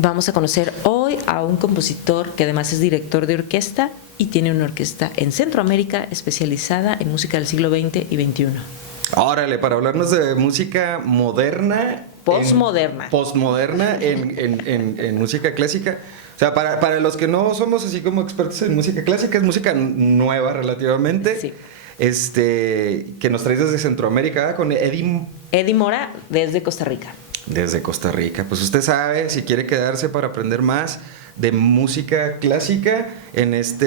Vamos a conocer hoy a un compositor que además es director de orquesta y tiene una orquesta en Centroamérica especializada en música del siglo XX y XXI. Órale, para hablarnos de música moderna. Postmoderna. Postmoderna en música clásica. O sea, para los que no somos así como expertos en música clásica, es música nueva relativamente. Sí. Que nos traes desde Centroamérica, con Eddie Mora, desde Costa Rica. Desde Costa Rica. Pues usted sabe, si quiere quedarse para aprender más de música clásica en esta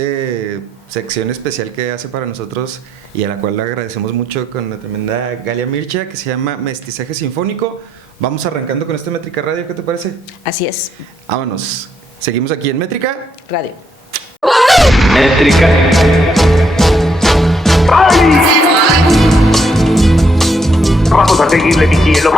sección especial que hace para nosotros y a la cual le agradecemos mucho con la tremenda Galia Mircha, que se llama Mestizaje Sinfónico. Vamos arrancando con este Métrica Radio, ¿qué te parece? Así es. Vámonos. Seguimos aquí en Métrica Radio. Métrica. Vamos a seguirle, mi cielo.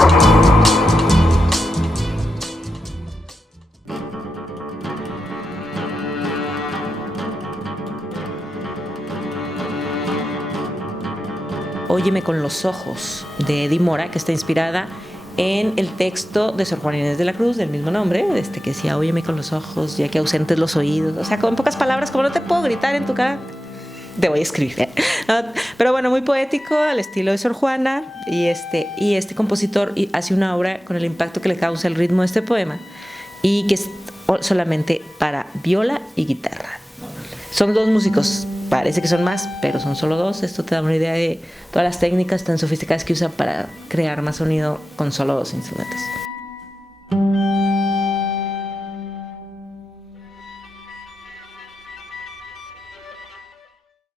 Óyeme con los ojos, de Eddie Mora, que está inspirada en el texto de Sor Juana Inés de la Cruz, del mismo nombre, que decía, óyeme con los ojos, ya que ausentes los oídos. O sea, con pocas palabras, como no te puedo gritar en tu cara, te voy a escribir. Pero bueno, muy poético, al estilo de Sor Juana, y este compositor hace una obra con el impacto que le causa el ritmo de este poema, y que es solamente para viola y guitarra. Son dos músicos, parece que son más, pero son solo dos. Esto te da una idea de todas las técnicas tan sofisticadas que usan para crear más sonido con solo dos instrumentos.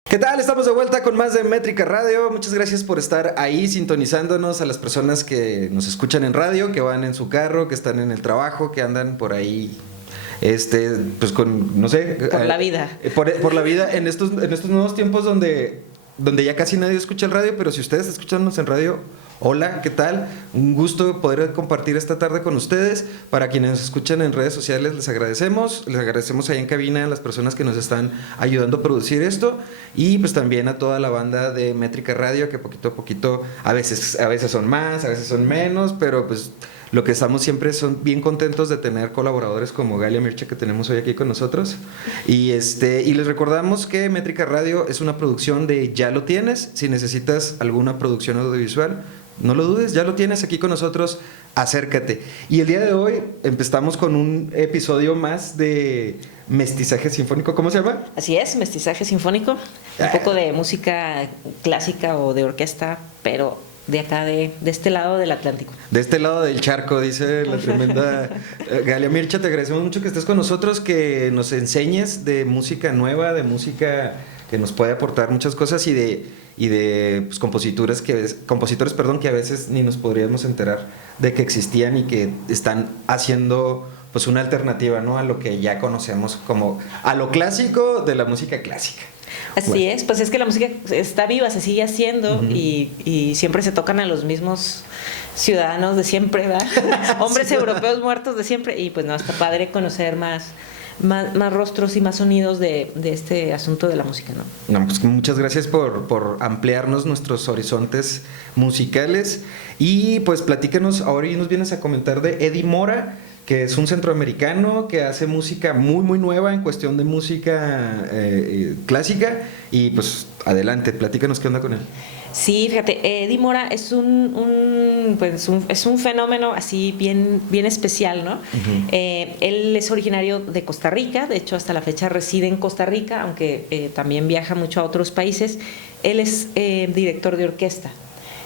¿Qué tal? Estamos de vuelta con más de Métrica Radio. Muchas gracias por estar ahí sintonizándonos, a las personas que nos escuchan en radio, que van en su carro, que están en el trabajo, que andan por ahí pues con, no sé, por la vida. Por la vida en estos nuevos tiempos donde ya casi nadie escucha el radio, pero si ustedes escuchannos en radio, hola, ¿qué tal? Un gusto poder compartir esta tarde con ustedes. Para quienes nos escuchan en redes sociales, les agradecemos ahí en cabina a las personas que nos están ayudando a producir esto, y pues también a toda la banda de Métrica Radio, que poquito a poquito, a veces son más, a veces son menos, pero pues lo que estamos siempre son bien contentos de tener colaboradores como Galia Mircha, que tenemos hoy aquí con nosotros. Y les recordamos que Métrica Radio es una producción de Ya Lo Tienes. Si necesitas alguna producción audiovisual, no lo dudes, ya lo tienes aquí con nosotros, acércate. Y el día de hoy empezamos con un episodio más de Mestizaje Sinfónico. ¿Cómo se llama? Así es, Mestizaje Sinfónico. Un poco de música clásica o de orquesta, pero de acá, de este lado del Atlántico. De este lado del charco, dice la tremenda Galia Mircha. Te agradecemos mucho que estés con nosotros, que nos enseñes de música nueva, de música que nos puede aportar muchas cosas, y de pues, compositores que a veces ni nos podríamos enterar de que existían y que están haciendo pues una alternativa, ¿no?, a lo que ya conocemos como a lo clásico de la música clásica. Así es, pues es que la música está viva, se sigue haciendo, y siempre se tocan a los mismos ciudadanos de siempre, ¿verdad? Hombres sí, europeos muertos de siempre, y pues no, está padre conocer más rostros y más sonidos de este asunto de la música, ¿no? No, pues muchas gracias por ampliarnos nuestros horizontes musicales, y pues platícanos, ahora y nos vienes a comentar de Eddie Mora, que es un centroamericano que hace música muy muy nueva en cuestión de música clásica, y pues adelante, platícanos qué onda con él. Sí, fíjate, Eddie Mora es un fenómeno así bien especial, ¿no? Uh-huh. Él es originario de Costa Rica, de hecho hasta la fecha reside en Costa Rica, aunque también viaja mucho a otros países. Él es director de orquesta.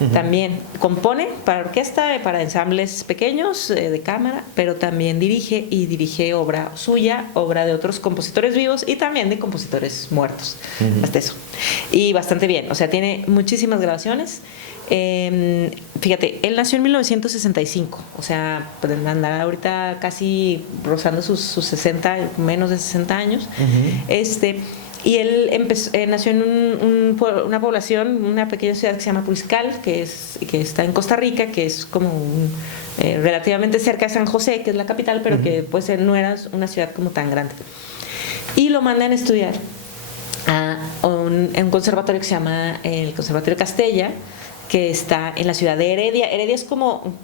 Uh-huh. También compone para orquesta, para ensambles pequeños de cámara, pero también dirige obra suya, obra de otros compositores vivos y también de compositores muertos. Uh-huh. Hasta eso. Y bastante bien, o sea, tiene muchísimas grabaciones. Fíjate, él nació en 1965, o sea, andará ahorita casi rozando sus 60, menos de 60 años. Uh-huh. Y él nació en una población, una pequeña ciudad que se llama Puriscal, que está en Costa Rica, que es como relativamente cerca de San José, que es la capital, pero uh-huh, que pues no era una ciudad como tan grande. Y lo mandan a estudiar en un conservatorio que se llama el Conservatorio Castella, que está en la ciudad de Heredia. Heredia es como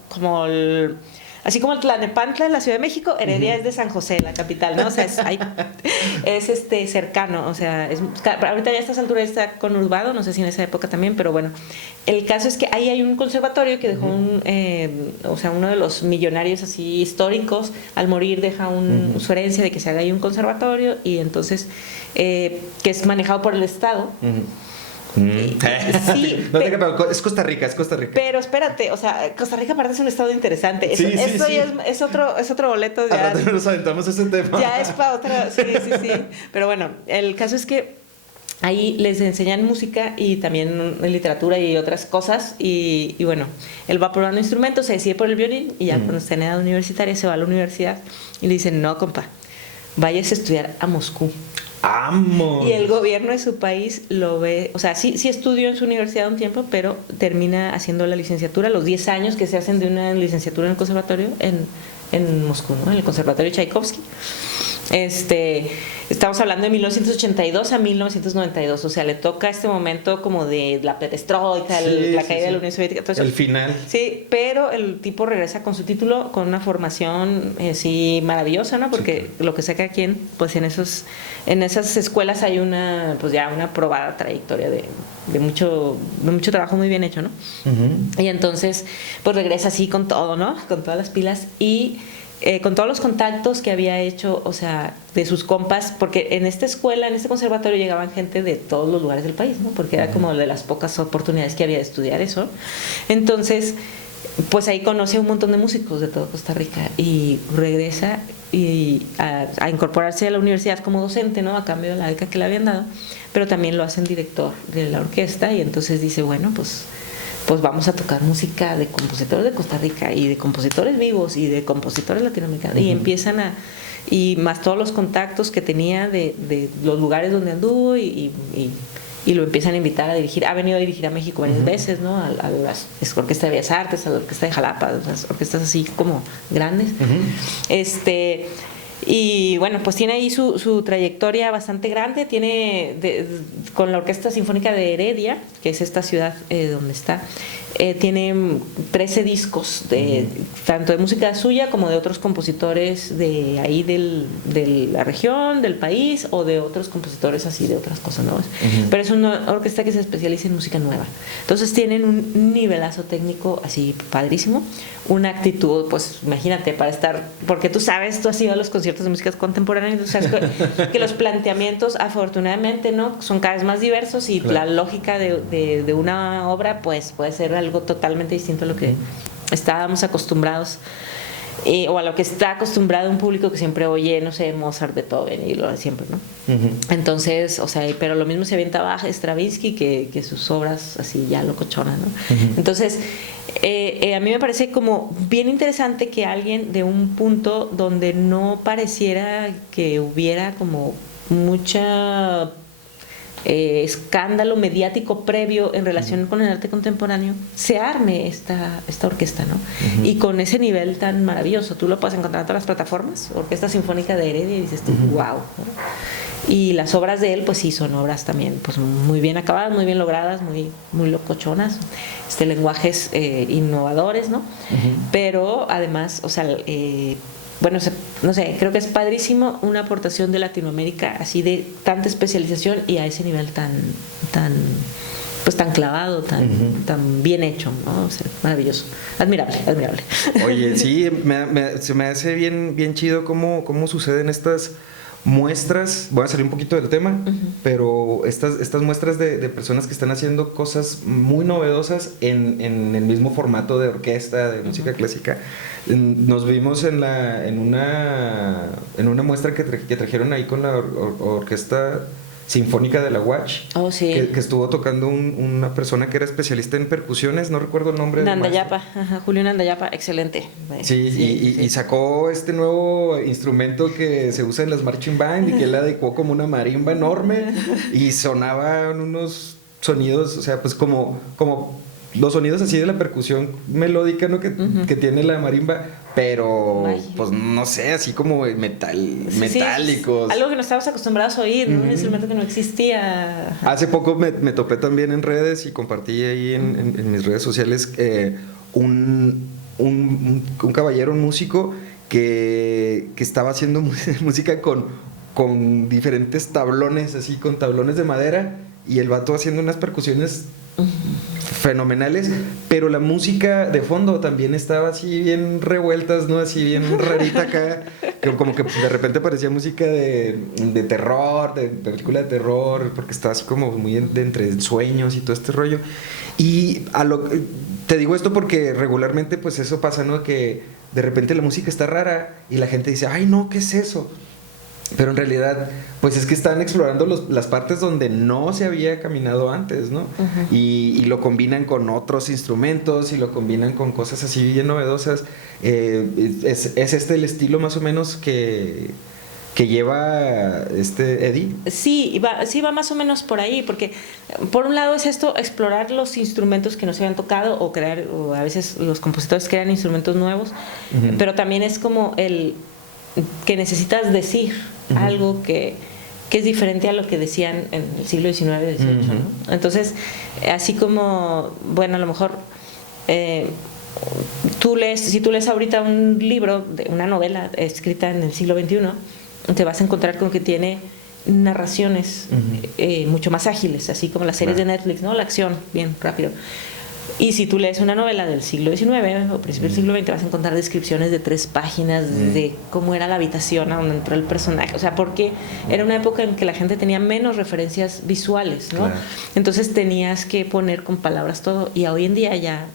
así como Tlalnepantla en la Ciudad de México, Heredia es de San José, la capital, ¿no? O sea, es cercano, o sea, ahorita ya a estas alturas está conurbado, no sé si en esa época también, pero bueno, el caso es que ahí hay un conservatorio que dejó o sea, uno de los millonarios así históricos, al morir deja su herencia de que se haga ahí un conservatorio, y entonces, que es manejado por el Estado. Sí, no pero es Costa Rica. Pero espérate, o sea, Costa Rica aparte es un estado interesante. Esto ya es otro boleto. Ya, ahora nos aventamos ese tema. Ya es para otra, sí. Pero bueno, el caso es que ahí les enseñan música y también literatura y otras cosas. Y bueno, él va probando instrumentos, se decide por el violín, y ya cuando está en edad universitaria se va a la universidad y le dicen, no, compa, vayas a estudiar a Moscú. ¡Amo! Y el gobierno de su país lo ve, o sea, sí estudió en su universidad un tiempo, pero termina haciendo la licenciatura, los 10 años que se hacen de una licenciatura en el conservatorio en Moscú, ¿no? En el Conservatorio Tchaikovsky. Estamos hablando de 1982 a 1992, o sea, le toca este momento como de la perestroika, la caída de la Unión Soviética. Entonces, el final. Sí, pero el tipo regresa con su título, con una formación así maravillosa, ¿no? Porque lo que sé que aquí pues en esas escuelas hay una probada trayectoria de mucho trabajo muy bien hecho, ¿no? Y entonces, pues regresa así con todo, ¿no? Con todas las pilas y con todos los contactos que había hecho, o sea, de sus compas, porque en esta escuela, en este conservatorio llegaban gente de todos los lugares del país, ¿no? Porque era como de las pocas oportunidades que había de estudiar eso. Entonces, pues ahí conoce a un montón de músicos de todo Costa Rica y regresa a incorporarse a la universidad como docente, ¿no? A cambio de la beca que le habían dado, pero también lo hacen director de la orquesta, y entonces dice, bueno, pues vamos a tocar música de compositores de Costa Rica y de compositores vivos y de compositores latinoamericanos. Y empiezan y más todos los contactos que tenía de los lugares donde anduvo y lo empiezan a invitar a dirigir. Ha venido a dirigir a México varias veces, ¿no? A las Orquesta de Bellas Artes, a la Orquesta de Jalapa, las orquestas así como grandes. Y bueno, pues tiene ahí su trayectoria bastante grande. Tiene con la Orquesta Sinfónica de Heredia, que es esta ciudad donde está, tiene 13 discos tanto de música suya como de otros compositores de ahí de la región, del país, o de otros compositores así de otras cosas nuevas. Pero es una orquesta que se especializa en música nueva. Entonces tienen un nivelazo técnico así padrísimo, una actitud, pues imagínate, para estar, porque tú has ido a los conciertos de música contemporánea, y tú sabes que los planteamientos afortunadamente no son cada vez más diversos, y la lógica de una obra pues puede ser algo totalmente distinto a lo que estábamos acostumbrados, o a lo que está acostumbrado un público que siempre oye, no sé, Mozart, Beethoven y lo de siempre, ¿no? Entonces, o sea, pero lo mismo se avienta Bach, Stravinsky, que sus obras así ya locochonas, ¿no? Entonces, a mí me parece como bien interesante que alguien de un punto donde no pareciera que hubiera como mucha escándalo mediático previo en relación con el arte contemporáneo, se arme esta orquesta, ¿no? Y con ese nivel tan maravilloso, tú lo puedes encontrar en todas las plataformas, Orquesta Sinfónica de Heredia, y dices tú, wow, ¿no? Y las obras de él, pues sí, son obras también pues muy bien acabadas, muy bien logradas, muy locochonas, lenguajes innovadores, ¿no? Pero además, o sea, bueno, no sé, creo que es padrísimo una aportación de Latinoamérica así de tanta especialización y a ese nivel tan clavado, tan bien hecho, ¿no? O sea, maravilloso, admirable. Oye, sí, se me hace bien chido cómo suceden estas muestras. Voy a salir un poquito del tema, pero estas muestras de personas que están haciendo cosas muy novedosas en el mismo formato de orquesta, de música clásica. Nos vimos en una muestra que trajeron ahí con la Orquesta Sinfónica de la UACH, que estuvo tocando una persona que era especialista en percusiones, no recuerdo el nombre. Nandayapa, Julio Nandayapa, excelente. Sí, y sacó este nuevo instrumento que se usa en las marching band, y que él adecuó como una marimba enorme, y sonaban unos sonidos, o sea, pues como los sonidos así de la percusión melódica, ¿no? que tiene la marimba, pero pues no sé, así como metálicos. Algo que no estábamos acostumbrados a oír, ¿no? Un instrumento que no existía. Hace poco me topé también en redes y compartí ahí en mis redes sociales un caballero, un músico que estaba haciendo música con diferentes tablones, así, con tablones de madera, y el vato haciendo unas percusiones fenomenales, pero la música de fondo también estaba así bien revueltas, ¿no? Así bien rarita acá, que como que de repente parecía música de terror, de película de terror, porque estaba así como muy de entre sueños y todo este rollo. Y te digo esto porque regularmente pues eso pasa, ¿no? Que de repente la música está rara y la gente dice, ay no, ¿qué es eso? Pero en realidad, pues es que están explorando las partes donde no se había caminado antes, ¿no? Uh-huh. Y lo combinan con otros instrumentos y lo combinan con cosas así bien novedosas. ¿Es este el estilo más o menos que lleva Eddie? Sí, va más o menos por ahí, porque por un lado es esto, explorar los instrumentos que no se habían tocado o a veces los compositores crean instrumentos nuevos, uh-huh. Pero también es como el que necesitas decir uh-huh. algo que es diferente a lo que decían en el siglo XIX, XVIII, uh-huh. ¿no? Entonces, así como, bueno, a lo mejor si tú lees ahorita un libro, una novela escrita en el siglo XXI, te vas a encontrar con que tiene narraciones uh-huh. Mucho más ágiles, así como las series de Netflix, ¿no? La acción, bien rápido. Y si tú lees una novela del siglo XIX o principio del siglo XX, vas a encontrar descripciones de 3 páginas de cómo era la habitación a donde entró el personaje. O sea, porque era una época en que la gente tenía menos referencias visuales, ¿no? Claro. Entonces tenías que poner con palabras todo. Y hoy en día ya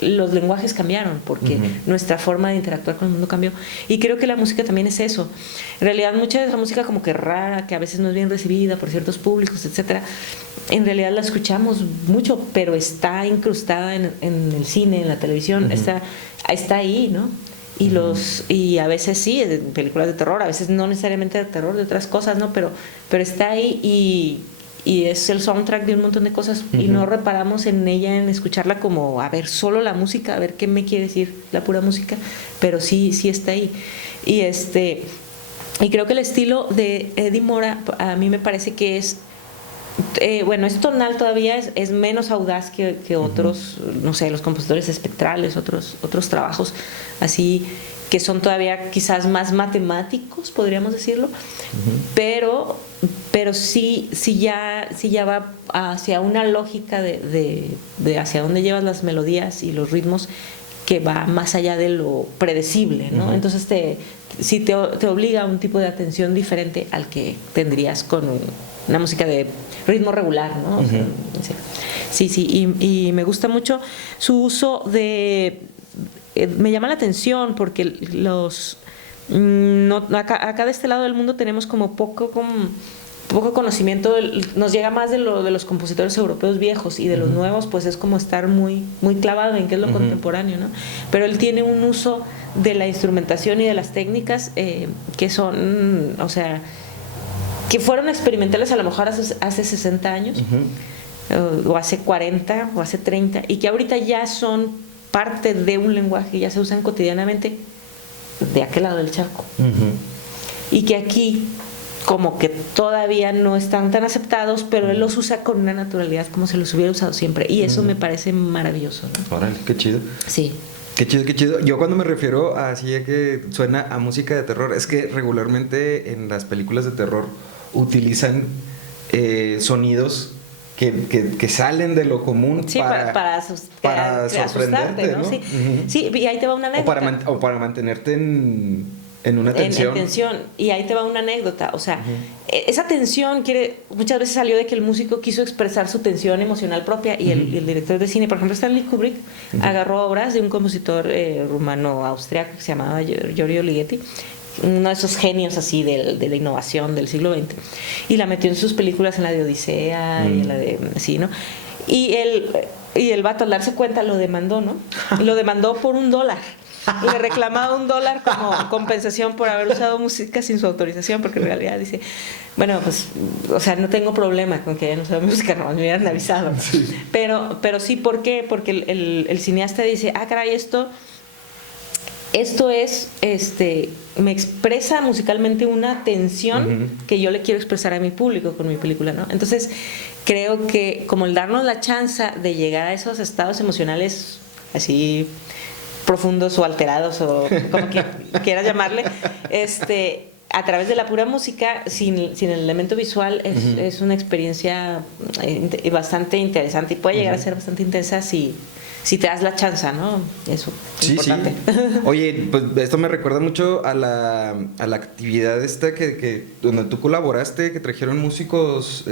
los lenguajes cambiaron porque uh-huh. nuestra forma de interactuar con el mundo cambió. Y creo que la música también es eso. En realidad mucha de esa música como que rara, que a veces no es bien recibida por ciertos públicos, etcétera, en realidad la escuchamos mucho, pero está incrustada en el cine, en la televisión, uh-huh. está ahí, ¿no? Y uh-huh. y a veces sí, en películas de terror, a veces no necesariamente de terror, de otras cosas, ¿no? Pero está ahí y es el soundtrack de un montón de cosas uh-huh. y no reparamos en ella, en escucharla como, a ver, solo la música, a ver qué me quiere decir la pura música, pero sí está ahí. Y creo que el estilo de Eddie Mora a mí me parece que es bueno, es tonal todavía, es menos audaz que otros, uh-huh. no sé, los compositores espectrales, otros trabajos así que son todavía quizás más matemáticos, podríamos decirlo, uh-huh. pero sí ya va hacia una lógica de hacia dónde llevas las melodías y los ritmos que va más allá de lo predecible, ¿no? Uh-huh. Entonces te obliga a un tipo de atención diferente al que tendrías con una música de ritmo regular, ¿no? Uh-huh. O sea, sí, y me gusta mucho su uso de... me llama la atención porque acá de este lado del mundo tenemos como poco conocimiento, nos llega más de los compositores europeos viejos, y de los nuevos pues es como estar muy, muy clavado en qué es lo contemporáneo, ¿no? Pero él tiene un uso de la instrumentación y de las técnicas que son, o sea, que fueron experimentales a lo mejor hace 60 años, o hace 40, o hace 30, y que ahorita ya son parte de un lenguaje, ya se usan cotidianamente de aquel lado del charco. Y que aquí como que todavía no están tan aceptados, pero él los usa con una naturalidad como se los hubiera usado siempre, y eso me parece maravilloso, ¿no? Órale, qué chido. Sí. Qué chido. Yo cuando me refiero a así a que suena a música de terror, es que regularmente en las películas de terror utilizan sonidos que salen de lo común, sí, para sorprenderte, ¿no? Sí. Sí, y ahí te va una anécdota. O para mantenerte en una tensión. En tensión. Y ahí te va una anécdota. O sea, esa tensión muchas veces salió de que el músico quiso expresar su tensión emocional propia, y el director de cine, por ejemplo, Stanley Kubrick, agarró obras de un compositor rumano-austriaco que se llamaba Giorgio Ligeti, uno de esos genios así de la innovación del siglo XX, y la metió en sus películas, en la de Odisea y en la de así, ¿no? Y el vato, al darse cuenta, lo demandó, ¿no? Lo demandó por $1. Le reclamaba $1 como compensación por haber usado música sin su autorización, porque en realidad dice, bueno, pues, o sea, no tengo problema con que hayan usado música, no me hubieran avisado. Sí. Pero sí, ¿por qué? Porque el cineasta dice, caray, esto es, me expresa musicalmente una tensión que yo le quiero expresar a mi público con mi película, ¿no? Entonces, creo que como el darnos la chance de llegar a esos estados emocionales así profundos o alterados o como quieras llamarle, a través de la pura música, sin el elemento visual, es una experiencia bastante interesante y puede llegar a ser bastante intensa si te das la chance, ¿no? Eso es importante. Sí. Oye, pues esto me recuerda mucho a la actividad esta que donde tú colaboraste, que trajeron músicos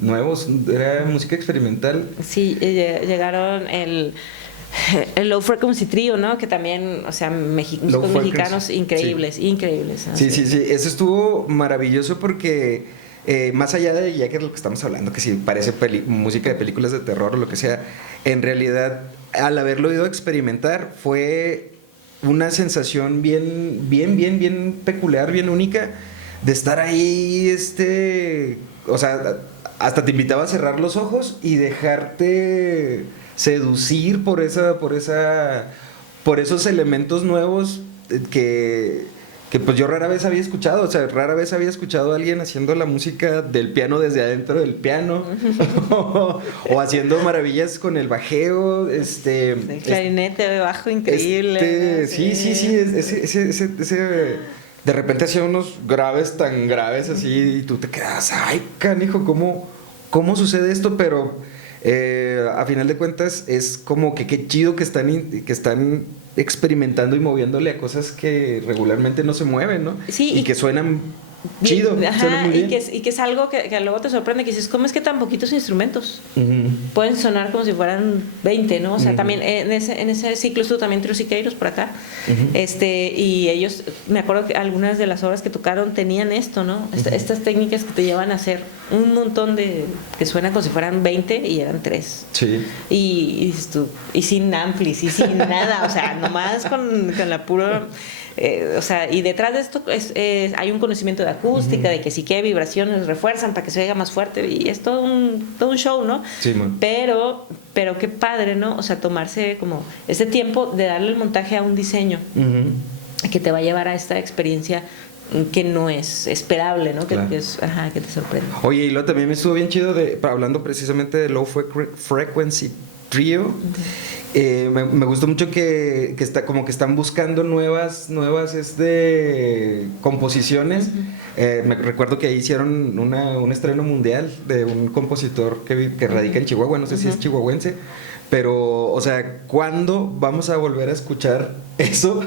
nuevos, era música experimental. Sí, llegaron el Low Frequency Trio, ¿no? Que también, o sea, músicos mexicanos increíbles, sí. increíbles. Sí, eso estuvo maravilloso porque más allá de ya que es lo que estamos hablando, que si parece música de películas de terror o lo que sea, en realidad al haberlo ido a experimentar fue una sensación bien peculiar, bien única de estar ahí, o sea, hasta te invitaba a cerrar los ojos y dejarte seducir por esos elementos nuevos que pues yo rara vez había escuchado. O sea, rara vez había escuchado a alguien haciendo la música del piano desde adentro del piano o haciendo maravillas con el bajeo, el clarinete bajo increíble, sí, de repente hacía unos graves tan graves así y tú te quedas, ay, canijo, ¿cómo sucede esto? Pero a final de cuentas es como que qué chido que están experimentando y moviéndole a cosas que regularmente no se mueven, ¿no? Sí, y que suenan bien, chido, suenan muy bien. Y que es algo que luego te sorprende, que dices, ¿cómo es que tan poquitos instrumentos? Pueden sonar como si fueran 20, ¿no? O sea, también en ese ciclo estuvo también Trio Siqueiros por acá, y ellos, me acuerdo que algunas de las obras que tocaron tenían esto, ¿no? Estas técnicas que te llevan a hacer un montón que suenan como si fueran 20 y eran 3. Sí. Y dices tú, y sin amplis, y sin nada, o sea, nomás con la pura... o sea, y detrás de esto hay un conocimiento de acústica, de que sí que vibraciones refuerzan para que se oiga más fuerte, y es todo un show, ¿no? Sí, man. Pero qué padre, ¿no? O sea, tomarse como este tiempo de darle el montaje a un diseño que te va a llevar a esta experiencia que no es esperable, ¿no? Claro. Que te sorprende. Oye, y luego también me estuvo bien chido hablando precisamente de Low Frequency Trio. Me gustó mucho que está como que están buscando nuevas composiciones. Me recuerdo que ahí hicieron un estreno mundial de un compositor que radica en Chihuahua, no sé si es chihuahuense, pero, o sea, ¿cuándo vamos a volver a escuchar eso?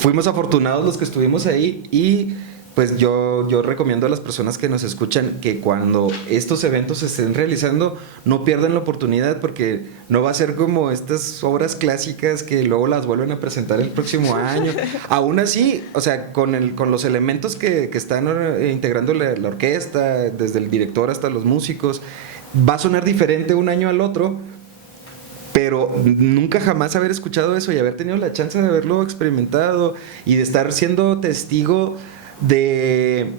Fuimos afortunados los que estuvimos ahí y pues yo recomiendo a las personas que nos escuchan que cuando estos eventos se estén realizando no pierdan la oportunidad, porque no va a ser como estas obras clásicas que luego las vuelven a presentar el próximo año. Aún así, o sea, con los elementos que están integrando la orquesta, desde el director hasta los músicos, va a sonar diferente un año al otro. Pero nunca jamás haber escuchado eso y haber tenido la chance de haberlo experimentado y de estar siendo testigo de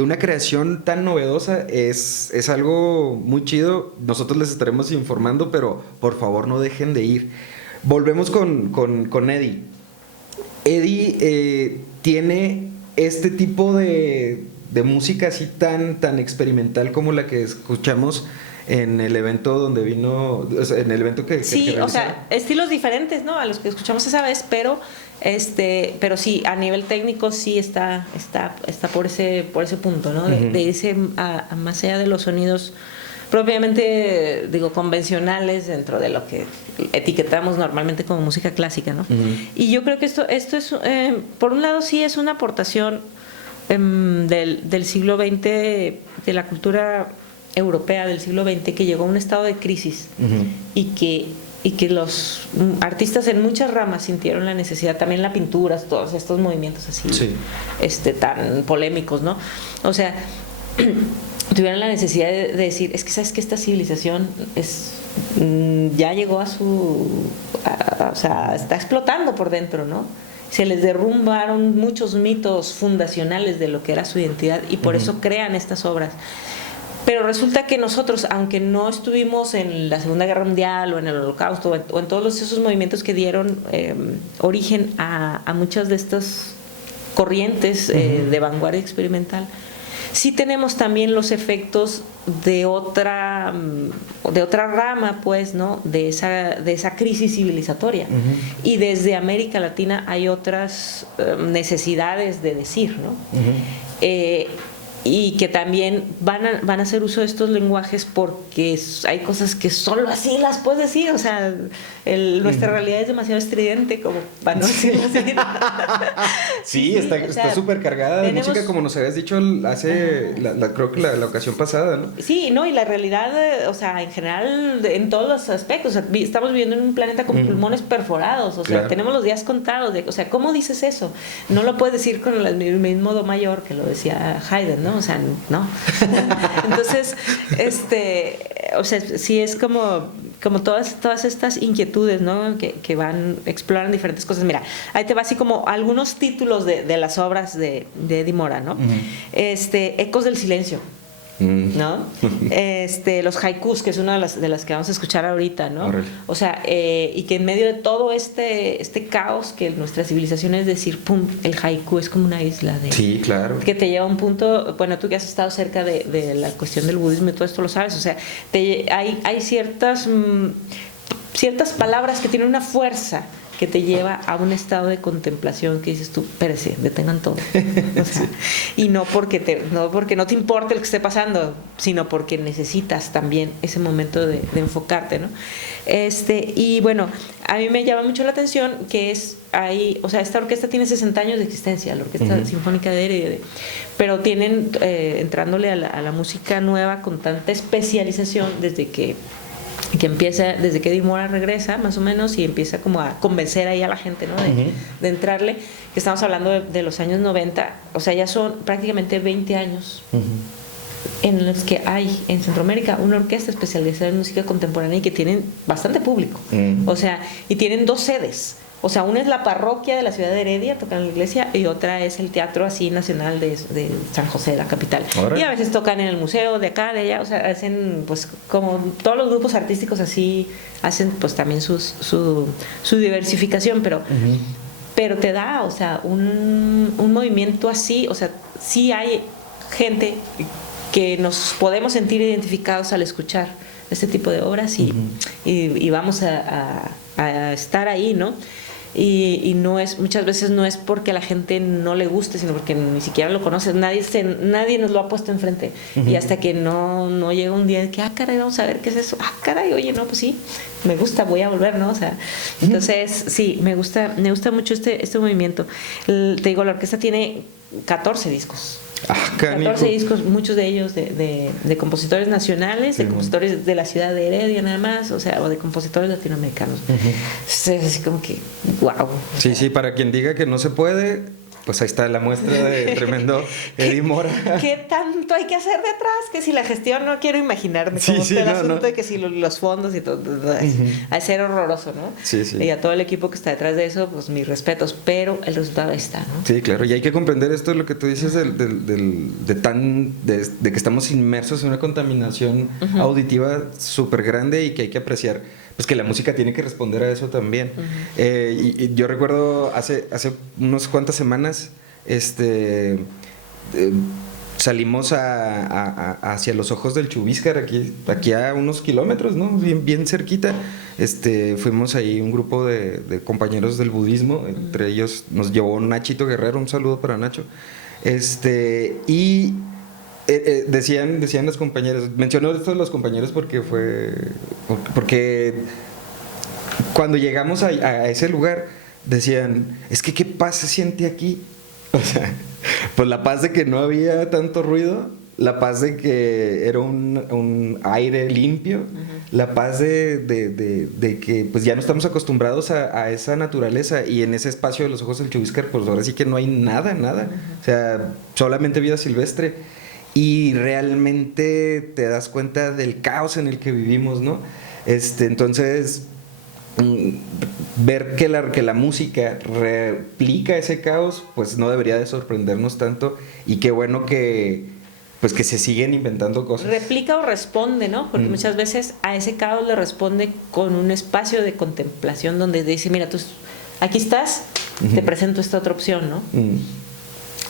una creación tan novedosa es algo muy chido. Nosotros les estaremos informando, pero por favor no dejen de ir. Volvemos con Eddie. Eddie tiene este tipo de música así tan experimental como la que escuchamos en el evento donde vino, o sea, en el evento que o sea, estilos diferentes, ¿no? A los que escuchamos esa vez, pero pero sí, a nivel técnico sí está por ese punto, ¿no? De irse a más allá de los sonidos propiamente, digo, convencionales dentro de lo que etiquetamos normalmente como música clásica, ¿no? Y yo creo que esto es, por un lado sí es una aportación del siglo XX, de la cultura europea del siglo XX, que llegó a un estado de crisis y que los artistas en muchas ramas sintieron la necesidad, también la pintura, todos estos movimientos así tan polémicos, ¿no? O sea, tuvieron la necesidad de decir, es que sabes que esta civilización ya llegó o sea, está explotando por dentro, ¿no? Se les derrumbaron muchos mitos fundacionales de lo que era su identidad y por eso crean estas obras. Pero resulta que nosotros, aunque no estuvimos en la Segunda Guerra Mundial o en el Holocausto o en todos esos movimientos que dieron origen a muchas de estas corrientes de vanguardia experimental, Sí tenemos también los efectos de otra rama, pues, ¿no? De esa crisis civilizatoria. Y desde América Latina hay otras necesidades de decir, ¿no? Y que también van a hacer uso de estos lenguajes porque hay cosas que solo así las puedes decir, o sea, nuestra realidad es demasiado estridente como para no decirlo así. Sí, está súper cargada de música, como nos habías dicho creo que la ocasión pasada, ¿no? Sí, no, y la realidad, o sea, en general, en todos los aspectos, o sea, estamos viviendo en un planeta con pulmones perforados, o sea, claro, tenemos los días contados, o sea, ¿cómo dices eso? No lo puedes decir con el mismo do mayor que lo decía Haydn, ¿no? O sea, no. Entonces, o sea, sí es como todas estas inquietudes, ¿no? Que exploran diferentes cosas. Mira, ahí te va así como algunos títulos de las obras de Eddie Mora, ¿no? Ecos del silencio, ¿no? Los haikus, que es una de las que vamos a escuchar ahorita, ¿no? Horrible. O sea, y que en medio de todo este caos que nuestra civilización es decir, pum, el haiku es como una isla sí, claro, que te lleva a un punto. Bueno, tú que has estado cerca de la cuestión del budismo y todo esto lo sabes, o sea, hay ciertas palabras que tienen una fuerza que te lleva a un estado de contemplación que dices tú, espérese, detengan todo. O sea, y no porque no te importe lo que esté pasando, sino porque necesitas también ese momento de enfocarte, ¿no? Y bueno, a mí me llama mucho la atención que o sea, esta orquesta tiene 60 años de existencia, la Orquesta Sinfónica de Heredia, pero tienen, entrándole a la música nueva con tanta especialización desde que Eddie Mora regresa, más o menos, y empieza como a convencer ahí a la gente, ¿no? De entrarle, que estamos hablando de los años 90, o sea, ya son prácticamente 20 años en los que hay en Centroamérica una orquesta especializada en música contemporánea y que tienen bastante público, o sea, y tienen 2 sedes. O sea, una es la parroquia de la ciudad de Heredia, tocan en la iglesia, y otra es el Teatro así nacional de San José, la capital. Ahora. Y a veces tocan en el museo de acá, de allá, o sea, hacen, pues, como todos los grupos artísticos así, hacen pues también su diversificación, pero te da, o sea, un movimiento así, o sea, sí hay gente que nos podemos sentir identificados al escuchar este tipo de obras y vamos a estar ahí, ¿no? Y muchas veces no es porque a la gente no le guste, sino porque ni siquiera lo conoce, nadie nos lo ha puesto enfrente. Y hasta que no llega un día de que, caray, vamos a ver qué es eso, caray, oye, no, pues sí, me gusta, voy a volver, ¿no? O sea, entonces, sí, me gusta mucho este movimiento. Te digo, la orquesta tiene 14 discos. 14 discos, muchos de ellos de compositores nacionales, de compositores de la ciudad de Heredia nada más, o sea, o de compositores latinoamericanos. Es así como que, wow. Sí, para quien diga que no se puede, pues ahí está la muestra de tremendo Eddie Mora. ¿Qué tanto hay que hacer detrás? Que si la gestión, no quiero imaginarme cómo está el asunto de que si los fondos y todo, a ser horroroso, ¿no? Sí. Y a todo el equipo que está detrás de eso, pues mis respetos, pero el resultado ahí está, ¿no? Sí, claro, y hay que comprender esto, lo que tú dices de que estamos inmersos en una contaminación auditiva súper grande y que hay que apreciar, pues que la música tiene que responder a eso también. Y yo recuerdo hace unas cuantas semanas salimos hacia los ojos del Chubíscar, aquí a unos kilómetros, ¿no? Bien cerquita. Fuimos ahí un grupo de compañeros del budismo, entre ellos nos llevó Nachito Guerrero, un saludo para Nacho. Y decían los compañeros, mencionó esto de los compañeros porque cuando llegamos a ese lugar decían, es que qué paz se siente aquí, o sea, pues la paz de que no había tanto ruido, la paz de que era un aire limpio, la paz de que pues ya no estamos acostumbrados a esa naturaleza, y en ese espacio de los ojos del Chubíscar pues ahora sí que no hay nada, o sea, solamente vida silvestre, y realmente te das cuenta del caos en el que vivimos, ¿no? Entonces ver que la música replica ese caos, pues no debería de sorprendernos tanto, y qué bueno que pues que se siguen inventando cosas. Replica o responde, ¿no? Porque muchas veces a ese caos le responde con un espacio de contemplación donde dice, mira, tú aquí estás, te presento esta otra opción, ¿no?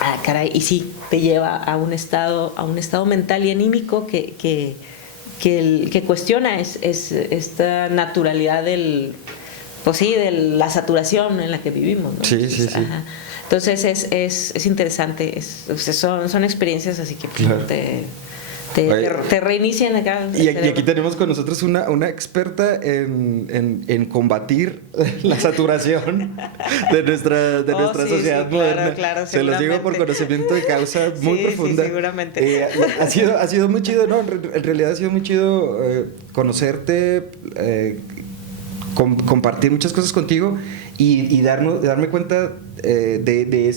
ah, caray, y sí, te lleva a un estado mental y anímico que cuestiona esta naturalidad pues sí, de la saturación en la que vivimos, ¿no? Sí, sí, sí. Ajá. Entonces es interesante, son experiencias así que Claro. te reinician acá. Y aquí tenemos con nosotros una experta en combatir la saturación de nuestra Sí, sociedad sí, moderna. claro, Se los digo por seguramente. conocimiento de causa muy Sí, profunda. sí, seguramente. Ha sido muy chido, ¿no? En realidad ha sido muy chido conocerte, compartir muchas cosas contigo y darme cuenta de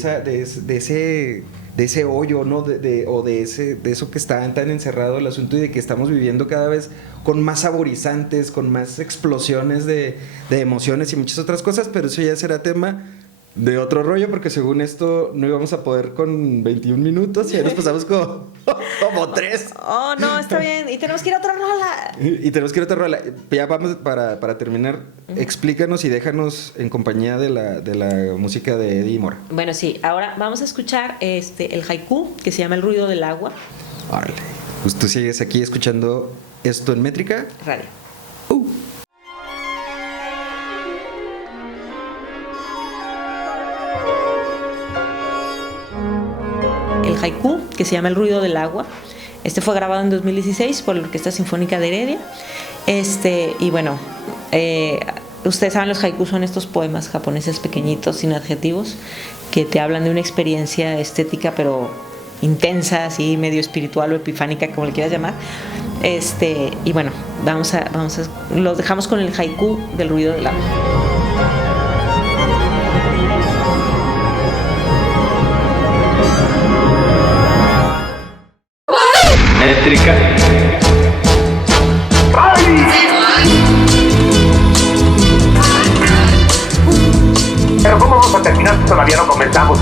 ese hoyo, ¿no? De eso que está tan encerrado el asunto y de que estamos viviendo cada vez con más saborizantes, con más explosiones de emociones y muchas otras cosas, pero eso ya será tema de otro rollo, porque según esto no íbamos a poder con 21 minutos y ya nos pasamos como 3. Oh, no, está bien. Y tenemos que ir a otra rola. Y tenemos que ir a otra rola. Ya vamos para terminar. Explícanos y déjanos en compañía de la música de Eddie Mora. Bueno, sí, ahora vamos a escuchar el haiku que se llama El ruido del agua. Órale. Pues tú sigues aquí escuchando esto en Métrica Radio. El haiku que se llama El ruido del agua. Fue grabado en 2016 por la Orquesta Sinfónica de Heredia. Y bueno, ustedes saben, los haikus son estos poemas japoneses pequeñitos, sin adjetivos, que te hablan de una experiencia estética, pero intensa, así medio espiritual o epifánica, como le quieras llamar. Y bueno, los dejamos con el haiku del ruido del agua. Métrica. Pero ¿cómo vamos a terminar si todavía no comenzamos?